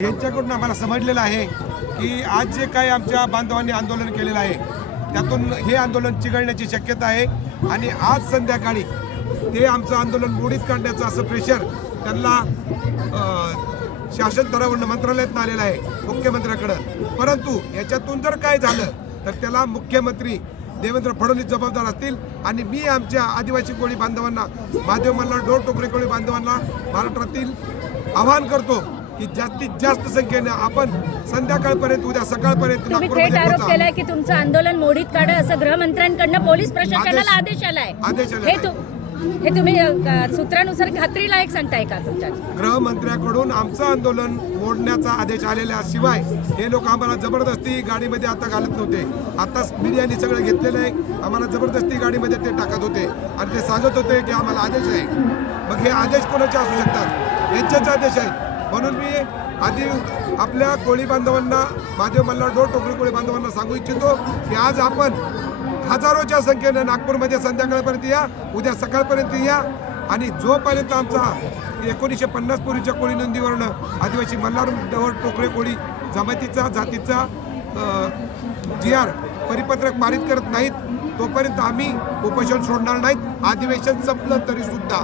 यांच्याकडून आम्हाला समजलेलं आहे की आज जे काही आमच्या बांधवांनी आंदोलन केलेलं आहे त्यातून हे आंदोलन चिघळण्याची शक्यता आहे आणि आज संध्याकाळी ते आमचं आंदोलन मोडीत काढण्याचं असं प्रेशर त्यांना शासन स्तरावरून मंत्रालयात आलेलं आहे मुख्यमंत्र्याकडं। परंतु याच्यातून जर काय झालं तर त्याला मुख्यमंत्री देवेंद्र फडणवीस जबाबदार असतील आणि मी आमच्या आदिवासी कोळी बांधवांना महादेव मल्हार डोर टोकरे कोळी बांधवांना महाराष्ट्रातील आवाहन करतो की जास्तीत जास्त संख्येने आपण संध्याकाळपर्यंत उद्या सकाळपर्यंत थेट आरोप केलाय की तुमचं आंदोलन मोडीत काढा असं गृहमंत्र्यांकडून पोलीस प्रशासनाला आदेश आलाय। हे तुम्ही सूत्रानुसार खात्रीला एक सांगताय का? तुमच्या गृहमंत्र्याकडून आमचं आंदोलन मोडण्याचा आदेश आलेल्याशिवाय हे लोक आम्हाला जबरदस्ती गाडीमध्ये आता घालत नव्हते। आताच मीडियाने सगळं घेतलेलं आहे, आम्हाला जबरदस्ती गाडीमध्ये ते टाकत होते आणि ते सांगत होते की आम्हाला आदेश आहे। मग हे आदेश कोणाचे असू शकतात? यांचेच आदेश आहेत। म्हणून मी आधी आपल्या कोळी बांधवांना महादेव मल्हार डोर टोकरी कोळी बांधवांना सांगू इच्छितो की आज आपण हजारोच्या संख्येने नागपूरमध्ये संध्याकाळपर्यंत या, उद्या सकाळपर्यंत या आणि जोपर्यंत आमचा 1950 पूर्वीच्या कोळी नोंदीवरनं आदिवासी मल्हार डोर टोकरे कोळी जमातीचा जातीचा GR परिपत्रक पारित करत नाहीत तोपर्यंत आम्ही उपोषण सोडणार नाहीत। अधिवेशन संपलं तरी सुद्धा